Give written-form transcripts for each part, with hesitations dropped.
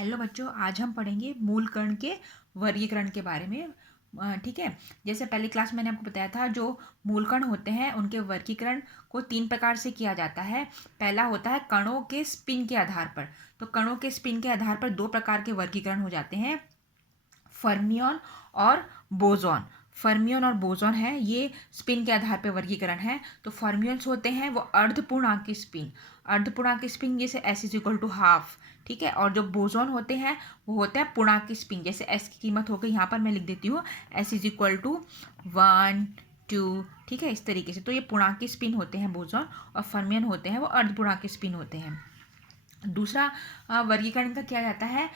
Hello बच्चों, आज हम पढ़ेंगे मूल कण के वर्गीकरण के बारे में। ठीक है। जैसे पहली क्लास मैंने आपको बताया था, जो मूल कण होते हैं उनके वर्गीकरण को 3 प्रकार से किया जाता है। पहला होता है कणों के स्पिन के आधार पर। तो कणों के स्पिन के आधार पर 2 प्रकार के वर्गीकरण हो जाते हैं, फर्मियन और बोसॉन। फर्मियन और बोसॉन है, ये स्पिन के आधार पर वर्गीकरण है। तो फर्मियंस होते हैं वो अर्धपूर्णांकी स्पिन, अर्धपूर्णांकी स्पिन जैसे S is equal to half. ठीक है। और जो बोसॉन होते हैं वो होते हैं पूर्णांकी स्पिन, जैसे एस की कीमत हो गई, यहाँ पर मैं लिख देती हूँ एस इज इक्वल टू 1 2। ठीक है, इस तरीके से। तो ये पूर्णांकी स्पिन होते हैं बोसॉन, और फर्मियन होते हैं वो अर्धपूर्णांकी स्पिन होते हैं। दूसरा वर्गीकरण का किया जाता है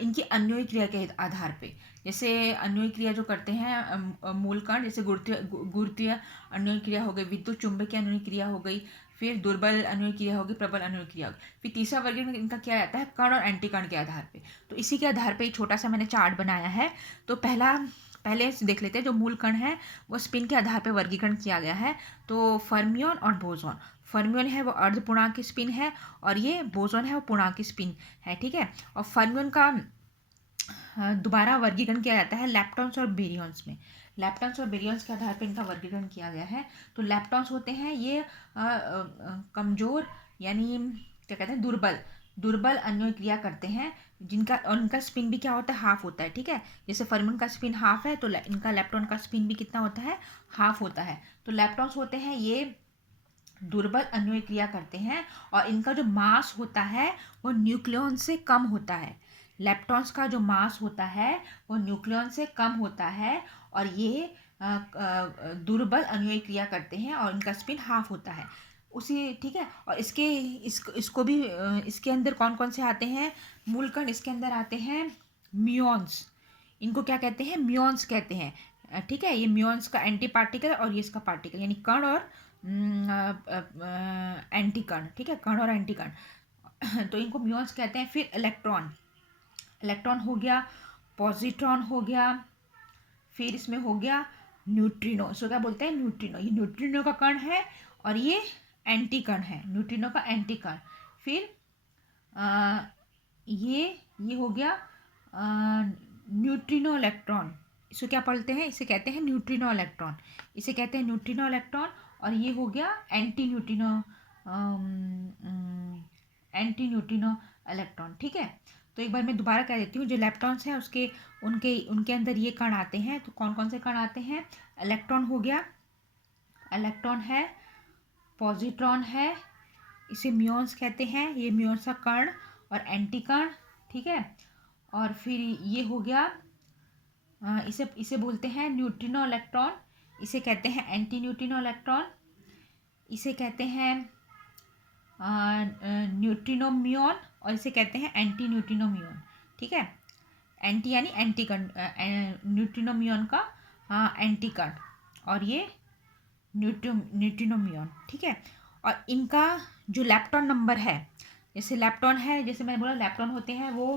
इनकी अन्योयी क्रिया के आधार पे। जैसे अन्योयी क्रिया जो करते हैं मूल कण, जैसे गुरुत्वीय अन्योयी क्रिया हो गई, विद्युत चुंबकीय अन्योयी क्रिया हो गई, फिर दुर्बल अन्योयी क्रिया होगी, प्रबल अन्योयी क्रिया होगी। फिर तीसरा वर्गीकरण इनका किया जाता है कण और एंटी कण के आधार पे। तो इसी के आधार पे एक छोटा सा मैंने चार्ट बनाया है। तो पहले देख लेते हैं, जो मूल कण है वो स्पिन के आधार पर वर्गीकरण किया गया है। तो फर्मियन और बोसॉन। फर्मियन है वो अर्धपूर्णांकी स्पिन है, और ये बोसॉन है वो पूर्णांकी स्पिन है। ठीक है। और फर्मियन का दोबारा वर्गीकरण किया जाता है लैप्टॉन्स और बेरियंस में। लैप्टॉन्स और बेरियंस के आधार पर इनका वर्गीकरण किया गया है। तो लैप्टॉन्स होते हैं ये कमजोर, यानी क्या कहते हैं, दुर्बल दुर्बल अन्योन्य क्रिया करते हैं, जिनका और इनका स्पिन भी क्या होता है, हाफ होता है। ठीक है। जैसे फर्मियन का स्पिन हाफ है, तो इनका लैप्टॉन का स्पिन भी कितना होता है, हाफ होता है। तो लैप्टॉन्स होते हैं ये दुर्बल अन्योन्य क्रिया करते हैं, और इनका जो मास होता है वो न्यूक्लियन से कम होता है। लेप्टॉन्स का जो मास होता है वो न्यूक्लियन से कम होता है, और ये दुर्बल अन्योन्य क्रिया करते हैं, और इनका स्पिन हाफ होता है उसी। ठीक है। और इसको भी इसके अंदर कौन कौन से आते हैं मूल कण, इसके अंदर आते हैं म्यून्स। इनको क्या कहते हैं, म्यून्स कहते हैं। ठीक है। ये म्यून्स का एंटी पार्टिकल और ये इसका पार्टिकल, यानी कण और एंटी कण। ठीक है, कण और एंटी कण। तो इनको म्यून्स कहते हैं। फिर इलेक्ट्रॉन, इलेक्ट्रॉन हो गया, पॉजिट्रॉन हो गया, फिर इसमें हो गया न्यूट्रिनो। इसको क्या बोलते हैं, न्यूट्रिनो। ये न्यूट्रिनो का कण है, और ये एंटी कण है, न्यूट्रिनो का एंटी कण। फिर आ, ये हो गया न्यूट्रिनो इलेक्ट्रॉन। इसको क्या पढ़ते हैं, इसे कहते हैं न्यूट्रिनो इलेक्ट्रॉन, इसे कहते हैं न्यूट्रिनो इलेक्ट्रॉन। और ये हो गया anti neutrino, anti neutrino electron. ठीक है। तो एक बार मैं दोबारा कह देती हूँ, जो इलेक्ट्रॉन्स हैं उसके उनके उनके अंदर ये कण आते हैं। तो कौन कौन से कण आते हैं, इलेक्ट्रॉन हो गया, इलेक्ट्रॉन है, पॉजिट्रॉन है, इसे म्यून्स कहते हैं, ये म्यून्स का कण और एंटी कण। ठीक है। और फिर ये हो गया इसे इसे बोलते हैं न्यूट्रिनो इलेक्ट्रॉन, इसे कहते हैं एंटी न्यूट्रिनो इलेक्ट्रॉन, इसे कहते हैं न्यूट्रिनो म्यून, और इसे कहते हैं एंटी न्यूट्रिनो म्यून। ठीक है। एंटी यानी एंटी कण, न्यूट्रिनो म्यून का एंटी कण, और ये न्यूट्रिनो म्यून। ठीक है। और इनका जो लैप्टॉन नंबर है, जैसे लैप्टॉन है, जैसे मैंने बोला लैप्टॉन होते हैं वो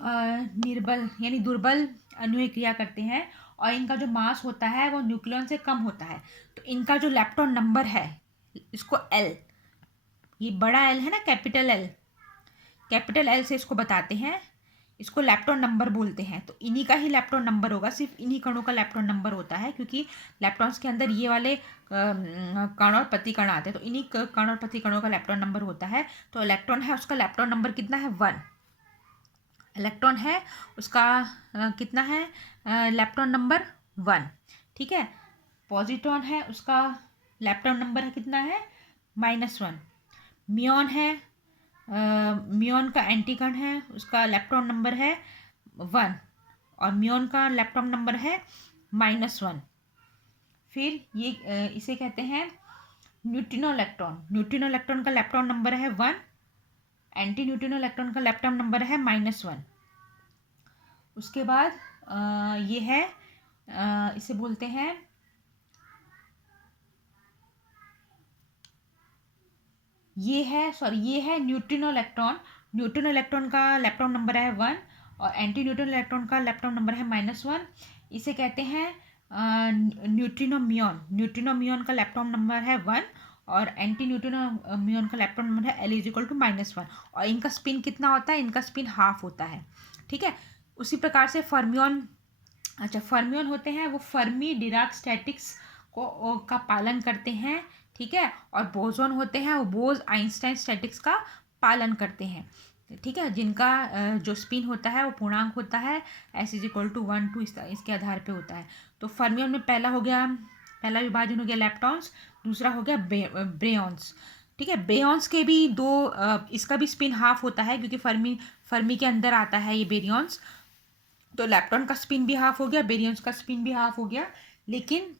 निर्बल यानी दुर्बल अन्योन्य क्रिया करते हैं, और इनका जो मास होता है वो न्यूक्लियन से कम होता है। तो इनका जो लैप्टॉन नंबर है, इसको एल, ये बड़ा एल है ना, कैपिटल एल, कैपिटल एल से इसको बताते हैं, इसको लैप्टॉन नंबर बोलते हैं। तो इन्हीं का ही लैप्टॉन नंबर होगा, सिर्फ इन्हीं कणों का लैप्टॉन नंबर होता है, क्योंकि लैप्टॉन्स के अंदर ये वाले कण और प्रतिकण आते हैं। तो इन्हीं कण और प्रतिकणों का लैप्टॉन नंबर होता है। तो इलेक्ट्रॉन है उसका लैप्टॉन नंबर कितना है, 1। इलेक्ट्रॉन है उसका कितना है, लैप्टॉन नंबर 1। ठीक है। पॉजिट्रॉन है उसका लैप्टॉन नंबर है कितना है, -1। म्यून है, म्यून का एंटी कण है, उसका इलेक्ट्रॉन नंबर है 1, और म्यून का इलेक्ट्रॉन नंबर है -1। फिर ये इसे कहते हैं न्यूट्रिनो इलेक्ट्रॉन। न्यूट्रिनो इलेक्ट्रॉन का इलेक्ट्रॉन नंबर है 1, एंटी न्यूट्रिनो इलेक्ट्रॉन का इलेक्ट्रॉन नंबर है -1। उसके बाद ये है, इसे बोलते हैं ये है न्यूट्रिनो इलेक्ट्रॉन। न्यूट्रिनो इलेक्ट्रॉन का इलेक्ट्रॉन नंबर है 1, और एंटी न्यूट्रिनो इलेक्ट्रॉन का इलेक्ट्रॉन नंबर है -1। इसे कहते हैं न्यूट्रिनो म्यून। न्यूट्रिनो म्यून का इलेक्ट्रॉन नंबर है 1, और एंटी न्यूट्रिनो म्यून का इलेक्ट्रॉन नंबर है L इज इक्वल टू -1 और इनका स्पिन कितना होता है, इनका स्पिन हाफ होता है। ठीक है, उसी प्रकार से फर्मियन, अच्छा फर्मियन होते हैं वो फर्मी डिराक स्टैटिक्स को का पालन करते हैं। ठीक है, और बोसोन होते हैं वो बोस आइंस्टाइन स्टैटिक्स का पालन करते हैं। ठीक है, जिनका जो स्पिन होता है वो पूर्णांक होता है S इज इक्वल टू 1 2 इसके आधार पे होता है। तो फर्मियन में पहला हो गया, पहला विभाजन हो गया लेप्टॉन्स, दूसरा हो गया ब्रेयॉन्स। ठीक है, बेयॉन्स के भी दो इसका भी स्पिन हाफ होता है क्योंकि फर्मी के अंदर आता है ये बेरियॉन्स। तो लेप्टॉन का स्पिन भी हाफ हो गया, बेरियॉन्स का स्पिन भी हाफ हो गया। लेकिन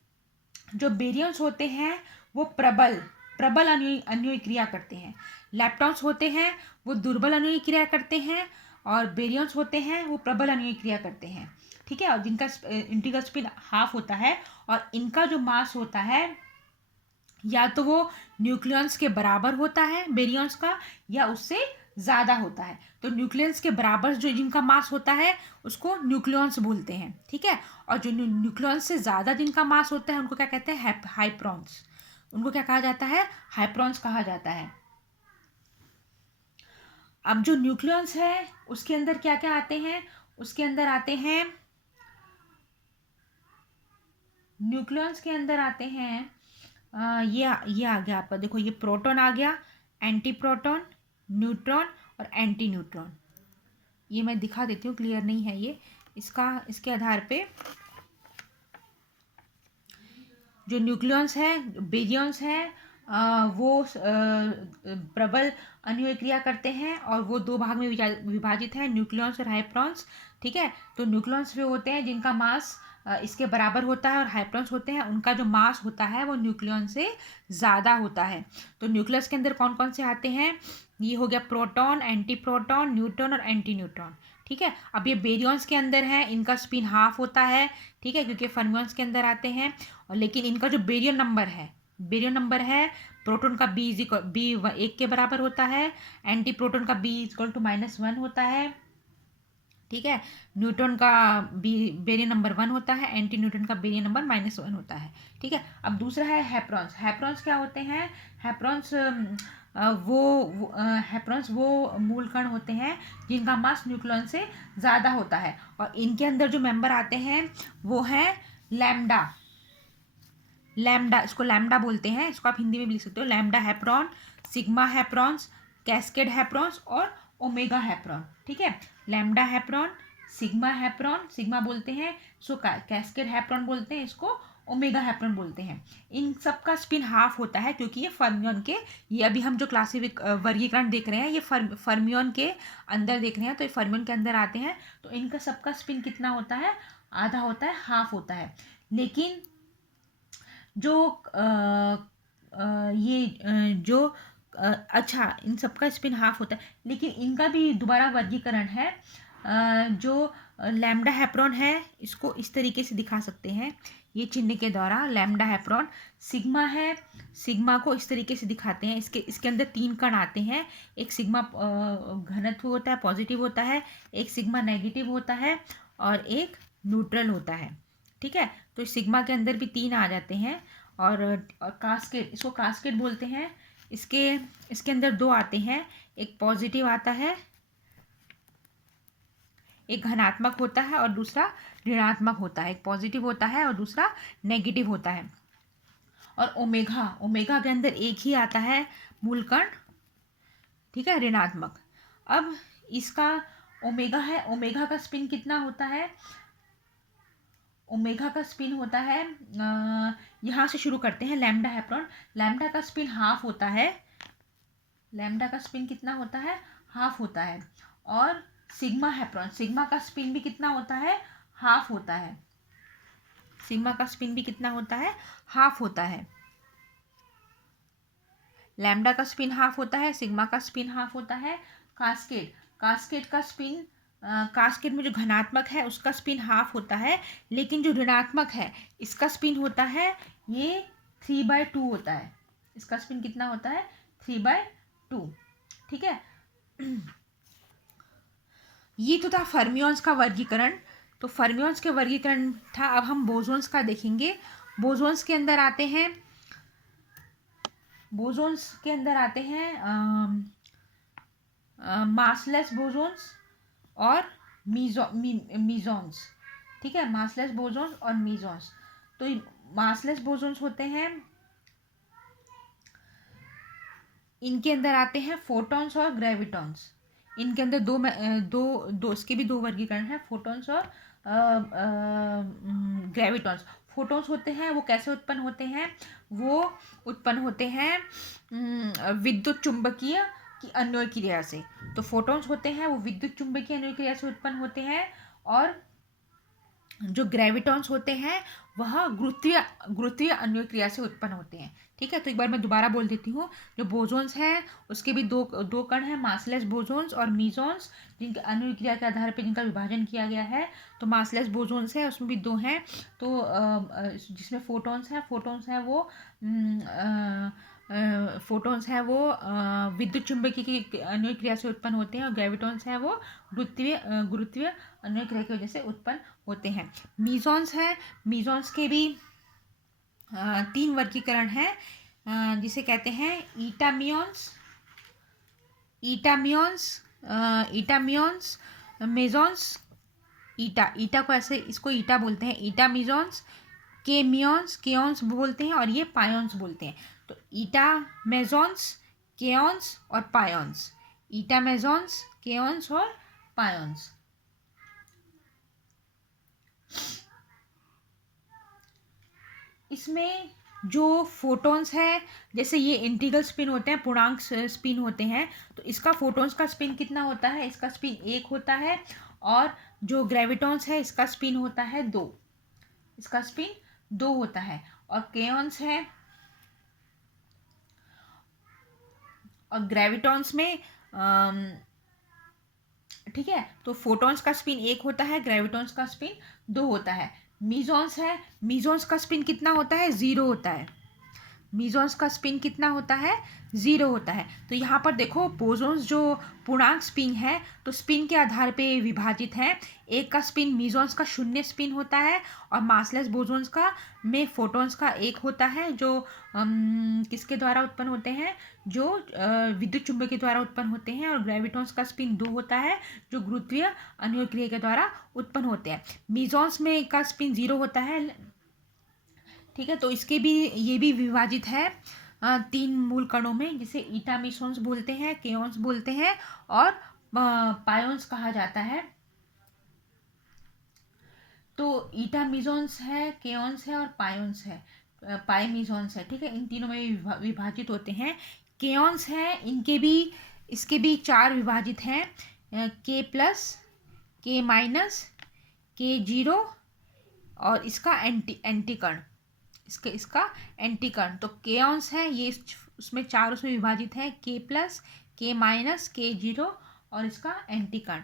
जो बेरियॉन्स होते हैं वो प्रबल प्रबल अन्योन्य क्रिया करते हैं। लेप्टॉन्स होते हैं वो दुर्बल अन्योन्य क्रिया करते हैं और बेरियॉन्स होते हैं वो प्रबल अन्योन्य क्रिया करते हैं। ठीक है, और जिनका इंटीग्रल स्पिन हाफ होता है और इनका जो मास होता है या तो वो न्यूक्लियंस के बराबर होता है बेरियॉन्स का या उससे ज़्यादा होता है। तो न्यूक्लियंस के बराबर जो जिनका मास होता है उसको न्यूक्लियंस बोलते हैं। ठीक है, और जो न्यूक्लियंस से ज़्यादा जिनका मास होता है उनको क्या कहते हैं, हाइप्रॉन्स। उनको क्या कहा जाता है, हाइप्रॉन्स कहा जाता है। अब जो न्यूक्लियंस है उसके अंदर क्या क्या आते हैं, उसके अंदर आते हैं, न्यूक्लियंस के अंदर आते हैं ये आ गया आपका, देखो ये प्रोटॉन आ गया, एंटी प्रोटॉन, न्यूट्रॉन और एंटी न्यूट्रॉन। ये मैं दिखा देती हूँ, क्लियर नहीं है ये, इसके आधार पे जो न्यूक्लियंस है, बेरियंस है, वो प्रबल अन्योन्य क्रिया करते हैं और वो दो भाग में विभाजित है, न्यूक्लियंस और हाइप्रॉन्स। ठीक है, तो न्यूक्लियंस वे होते हैं जिनका मास इसके बराबर होता है और हाइप्रॉन्स होते हैं उनका जो मास होता है वो न्यूक्लियन से ज़्यादा होता है। तो न्यूक्लियस के अंदर कौन कौन से आते हैं, ये हो गया प्रोटॉन, एंटी प्रोटॉन, न्यूट्रॉन और एंटी न्यूट्रॉन। ठीक है, अब ये बेरियंस के अंदर है, इनका स्पिन हाफ होता है। ठीक है, क्योंकि फर्मियंस के अंदर आते हैं। और लेकिन इनका जो बेरियन नंबर है प्रोटॉन का बी 1 के बराबर होता है, एंटी प्रोटॉन का बी इक्वल टू -1 होता है। ठीक है, न्यूट्रॉन का बेरियन नंबर 1 होता है, एंटी न्यूट्रॉन का बेरियन नंबर -1 होता है। ठीक है, अब दूसरा है हैप्रॉन्स। हैप्रॉन्स क्या होते हैं, हैप्रॉन्स हैप्रॉन्स वो मूल कण होते हैं जिनका मास न्यूक्लियन से ज़्यादा होता है और इनके अंदर जो मेंबर आते हैं वो है लैम्डा। इसको लैम्डा बोलते हैं, इसको आप हिंदी में भी लिख सकते हो, लैम्डा हैप्रॉन, सिग्मा हैप्रॉन्स, कैस्केड हैप्रॉन्स और ओमेगा हैप्रॉन। ठीक है, लैम्डा हैप्रॉन, सिग्मा हैप्रॉन, सिग्मा बोलते हैं इसको, कैस्केड हैप्रॉन बोलते हैं इसको, ओमेगा हैप्रॉन बोलते हैं। इन सब का स्पिन हाफ होता है क्योंकि ये फर्मियन के, ये अभी हम जो वर्गीकरण देख रहे हैं ये फर्मियन के अंदर देख रहे हैं, तो ये फर्मियन के अंदर आते हैं। तो इनका सबका स्पिन कितना होता है, आधा होता है, हाफ होता है। लेकिन जो जो अच्छा इन सबका स्पिन हाफ होता है, लेकिन इनका भी दोबारा वर्गीकरण है। जो लैम्डा हैप्रॉन है इसको इस तरीके से दिखा सकते हैं, ये चिन्ह के द्वारा, लैम्डा हैप्रॉन। सिग्मा है, सिग्मा को इस तरीके से दिखाते हैं, इसके अंदर 3 कण आते हैं, एक सिग्मा घनत्व होता है, पॉजिटिव होता है, एक सिग्मा नेगेटिव होता है और एक न्यूट्रल होता है। ठीक है, तो सिग्मा के अंदर भी 3 आ जाते हैं और कास्केड, इसको कास्केड बोलते हैं। इसके अंदर 2 आते हैं, एक पॉजिटिव आता है, एक धनात्मक होता है और दूसरा ऋणात्मक होता है, एक पॉजिटिव होता है और दूसरा नेगेटिव होता है। और ओमेगा के अंदर एक ही आता है मूलकण, ठीक है, ऋणात्मक। अब इसका ओमेगा है, ओमेगा का स्पिन कितना होता है, ओमेगा का स्पिन होता है, यहाँ से शुरू करते हैं, लैम्डा हैप्रॉन, लैम्डा का स्पिन हाफ होता है, लैम्डा का स्पिन कितना होता है, हाफ होता है। और सिग्मा हैप्रॉन, सिग्मा का स्पिन भी कितना होता है, हाफ होता है, सिग्मा का स्पिन भी कितना होता है, हाफ होता है। लैम्डा का स्पिन हाफ होता है, सिग्मा का स्पिन हाफ होता है। कास्केड, कास्केड का स्पिन, कास्केड में जो धनात्मक है उसका स्पिन हाफ होता है, लेकिन जो ऋणात्मक है इसका स्पिन होता है ये 3/2 होता है, इसका स्पिन कितना होता है, 3/2। ठीक है, ये तो था फर्मियंस का वर्गीकरण। तो फर्मियंस के वर्गीकरण था, अब हम बोसोन्स का देखेंगे। बोसोन्स के अंदर आते हैं बोसोन्स के अंदर आते हैं मासलेस बोसोन्स और मीजॉन्स। ठीक है, मासलेस बोसोन्स और मीजॉन्स। तो मासलेस बोसोन्स होते हैं, इनके अंदर आते हैं फोटॉन्स और ग्रेविटॉन्स। इनके अंदर दो इसके भी दो वर्गीकरण हैं, फोटॉन्स और ग्रेविटॉन्स। फोटॉन्स होते हैं वो कैसे उत्पन्न होते हैं? वो उत्पन्न होते हैं विद्युत चुंबकीय की अन्वय क्रिया से। तो फोटॉन्स होते हैं वो विद्युत चुंबकीय अन्वय क्रिया से उत्पन्न होते हैं, और जो ग्रेविटॉन्स होते हैं वह गुरुत्वीय अन्वय क्रिया से उत्पन्न होते हैं। ठीक है, तो एक बार मैं दोबारा बोल देती हूँ। जो बोसोन्स हैं उसके भी दो कण हैं, मासलेस बोसोन्स और मीजॉन्स, जिनके अन्वय क्रिया के आधार पर जिनका विभाजन किया गया है। तो मासलेस बोसोन्स है उसमें भी दो हैं, तो जिसमें फोटॉन्स हैं वो फोटॉन्स हैं वो विद्युत चुंबकीय की अन्वय क्रिया से उत्पन्न होते हैं, और ग्रेविटॉन्स हैं वो गुरुत्वीय अन्वय क्रिया की वजह से उत्पन्न होते हैं। मीजॉन्स है, मीजॉन्स के भी तीन वर्गीकरण हैं, जिसे कहते हैं ईटामियंस, मेजॉन्स। ईटा को ऐसे, इसको ईटा बोलते हैं, ईटा मीजॉन्स, केयॉन्स बोलते हैं, और ये पायॉन्स बोलते हैं। तो ईटा मेजॉन्स, केयॉन्स और पायॉन्स, ईटा मेजॉन्स, केयॉन्स और पायॉन्स। इसमें जो फोटॉन्स है, जैसे ये इंटीग्रल स्पिन होते हैं, पूर्णांक स्पिन होते हैं, तो इसका फोटॉन्स का स्पिन कितना होता है? इसका स्पिन 1 होता है। और जो ग्रेविटॉन्स है इसका स्पिन होता है 2, इसका स्पिन 2 होता है। और केयॉन्स है, और ग्रेविटॉन्स में ठीक है, तो फोटॉन्स का स्पिन 1 होता है, ग्रेविटॉन्स का स्पिन 2 होता है। मीजॉन्स है, मीजॉन्स का स्पिन कितना होता है? 0 होता है। मीजॉन्स का स्पिन कितना होता है? 0 होता है। तो यहाँ पर देखो, बोसोन्स जो पूर्णांक स्पिन है तो स्पिन के आधार पे विभाजित है। एक का स्पिन मीजॉन्स का 0 स्पिन होता है, और मासलेस बोसोन्स का में फोटॉन्स का 1 होता है, जो किसके द्वारा उत्पन्न होते हैं? जो विद्युत चुंबक के द्वारा उत्पन्न होते हैं। और ग्रेविटॉन्स का स्पिन 2 होता है, जो गुरुत्वीय अन्वय क्रिया के द्वारा उत्पन्न होते हैं। मीजॉन्स में का स्पिन 0 होता है। ठीक है, तो इसके भी ये भी विभाजित है 3 मूल कणों में, जिसे ईटा मीसॉन्स बोलते हैं, केयॉन्स बोलते हैं, और पायॉन्स कहा जाता है। तो ईटा मीजॉन्स है, केयॉन्स है और पायॉन्स है, पाई मीजॉन्स है। ठीक है, इन तीनों में विभाजित होते हैं। केयॉन्स है, इसके भी 4 विभाजित हैं, के प्लस, के माइनस, के जीरो, और इसका एंटीकण, इसका एंटीकण। तो केयॉन्स है ये उसमें 4 उसमें विभाजित है, के प्लस, के माइनस, के जीरो और इसका एंटीकण।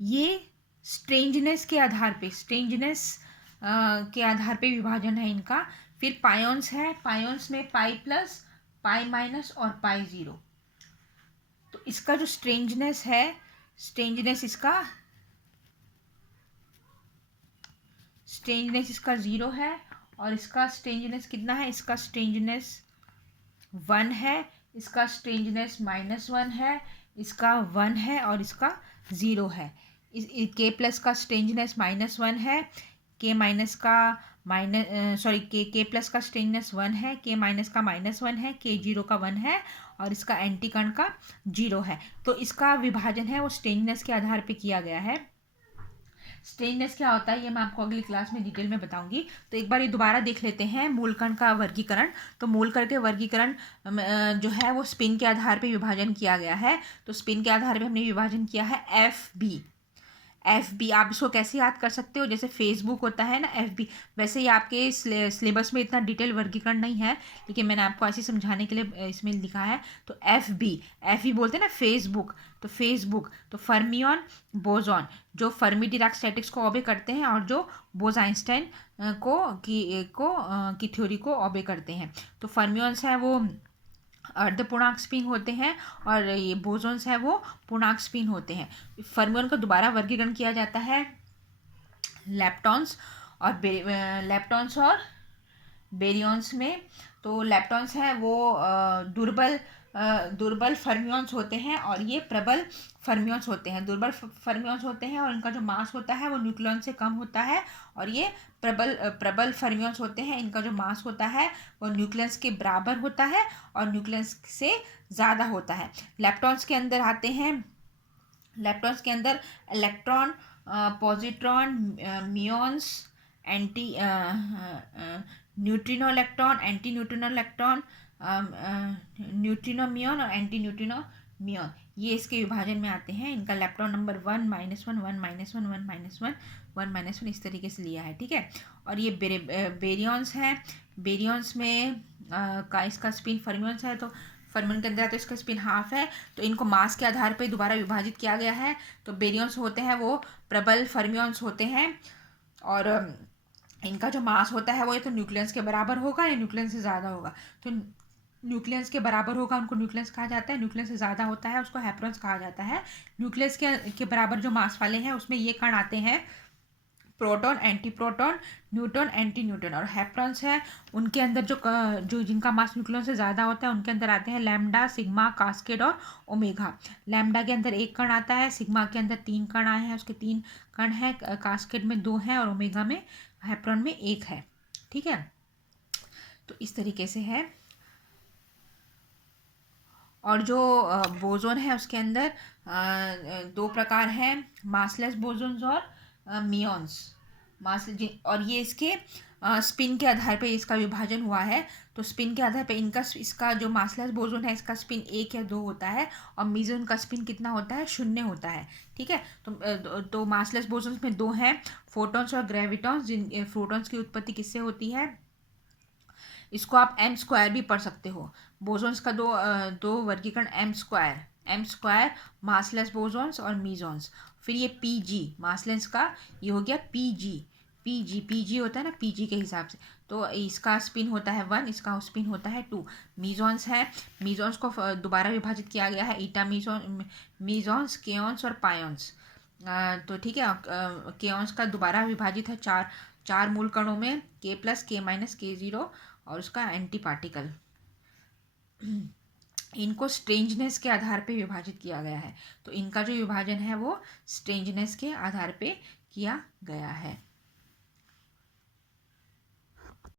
ये स्ट्रेंजनेस के आधार पे विभाजन है इनका। फिर पायॉन्स है, पायॉन्स में पाई प्लस, पाई माइनस और पाई जीरो। तो इसका जो स्ट्रेंजनेस है, स्ट्रेंजनेस इसका 0 है, और इसका स्ट्रेंजनेस कितना है? इसका स्ट्रेंजनेस 1 है, इसका स्ट्रेंजनेस -1 है, इसका 1 है, और इसका 0 है। के प्लस का स्ट्रेंजनेस -1 है, के माइनस का के प्लस का स्ट्रेंजनेस 1 है, के माइनस का -1 है, के जीरो का 1 है, और इसका एंटीकण का 0 है। तो इसका विभाजन है वो स्ट्रेंजनेस के आधार पे किया गया है। स्ट्रेंजनेस क्या होता है ये मैं आपको अगली क्लास में डिटेल में बताऊंगी। तो एक बार ये दोबारा देख लेते हैं मूलकण का वर्गीकरण। तो मूलकण के वर्गीकरण जो है वो स्पिन के आधार पे विभाजन किया गया है। तो स्पिन के आधार पे हमने विभाजन किया है एफ बी। आप इसको कैसे याद कर सकते हो? जैसे फेसबुक होता है ना, एफ बी, वैसे ही आपके सिलेबस में इतना डिटेल वर्गीकरण नहीं है, लेकिन मैंने आपको ऐसे समझाने के लिए इसमें लिखा है। तो एफ बी बोलते हैं ना फेसबुक, तो फेसबुक। तो फर्मियन, बोसॉन, जो फर्मी डिराक स्टैटिक्स को ओबे करते हैं, और जो बोस आइंस्टाइन की थ्योरी को ओबे करते हैं। तो फर्मियंस है वो अर्धपूर्णांक स्पिन होते हैं, और ये बोसॉन्स है वो पूर्णांक स्पिन होते हैं। फर्मियन का दोबारा वर्गीकरण किया जाता है लैप्टॉन्स और बेरियंस में तो लेप्टॉन्स हैं वो दुर्बल फर्मियंस होते हैं और ये प्रबल फर्मियंस होते हैं। दुर्बल फर्मियंस होते हैं और इनका जो मास होता है वो न्यूक्लियन से कम होता है, और ये प्रबल फर्मियंस होते हैं, इनका जो मास होता है वो न्यूक्लियस के बराबर होता है और न्यूक्लियस से ज़्यादा होता है। लेप्टॉन्स के अंदर आते हैं, लेप्टॉन्स के अंदर electron, positron, muons, anti neutrino electron, anti neutrino electron, neutrino muon और एंटी न्यूट्रिनो म्यून, ये इसके विभाजन में आते हैं। इनका लेप्टॉन नंबर 1 - 1 1 - 1 1 -1 1 -1 इस तरीके से लिया है, ठीक है। और ये बेरियंस हैं। बेरियंस में का इसका स्पिन फर्मियंस है, तो फर्मियन के अंदर है तो इसका स्पिन हाफ है, तो इनको मास के आधार पे दोबारा विभाजित किया गया है। तो बेरियंस होते हैं वो प्रबल फर्मियंस होते हैं, और इनका जो मास होता है वो ये तो न्यूक्लियस के बराबर होगा या न्यूक्लियस से ज़्यादा होगा। तो न्यूक्लियस के बराबर होगा उनको न्यूक्लियस कहा जाता है, न्यूक्लियस से ज़्यादा होता है उसको हैप्रॉन्स कहा जाता है। न्यूक्लियस के बराबर जो मास वाले हैं उसमें ये कण आते हैं proton, anti proton, neutron, anti neutron, और हैप्रॉन्स है उनके अंदर जो जिनका मास न्यूक्लियस से ज़्यादा होता है उनके अंदर आते हैं लैम्डा, सिग्मा, कास्केड और ओमेगा। लैम्डा के अंदर एक कण आता है, सिग्मा के अंदर 3 कण आए हैं, उसके 3 कण हैं, कास्केड में 2 हैं और ओमेगा में हैप्रॉन में 1 है, ठीक है। तो इस तरीके से है। और जो बोजोन है उसके अंदर 2 प्रकार हैं, मासलेस बोजोन्स और मियॉन्स। और ये इसके स्पिन के आधार पे इसका विभाजन हुआ है। तो स्पिन के आधार पे इसका जो मासलेस बोजोन है इसका स्पिन 1 या 2 होता है, और मिजोन का स्पिन कितना होता है, 0 होता है, ठीक है। तो मासलेस बोजोन्स में 2 हैं, फोटॉन्स और ग्रेविटॉन्स। जिन फोटॉन्स की उत्पत्ति किससे होती है, इसको आप एम स्क्वायर भी पढ़ सकते हो। बोसॉन्स का दो वर्गीकरण एम स्क्वायर मासलेस बोसॉन्स और मीजॉन्स। फिर ये पी जी मासलेस का, ये हो गया पी जी होता है ना पी जी के हिसाब से, तो इसका स्पिन होता है 1, इसका स्पिन होता है 2। मीजॉन्स है, मीजॉन्स को दोबारा विभाजित किया गया है, ईटा मीजॉन्स, केऑन्स और पायोन्स। तो ठीक है, केऑन्स का दोबारा विभाजित है चार मूल कणों में, K+, K- K0 और उसका एंटी पार्टिकल। इनको स्ट्रेंजनेस के आधार पे विभाजित किया गया है। तो इनका जो विभाजन है वो स्ट्रेंजनेस के आधार पे किया गया है।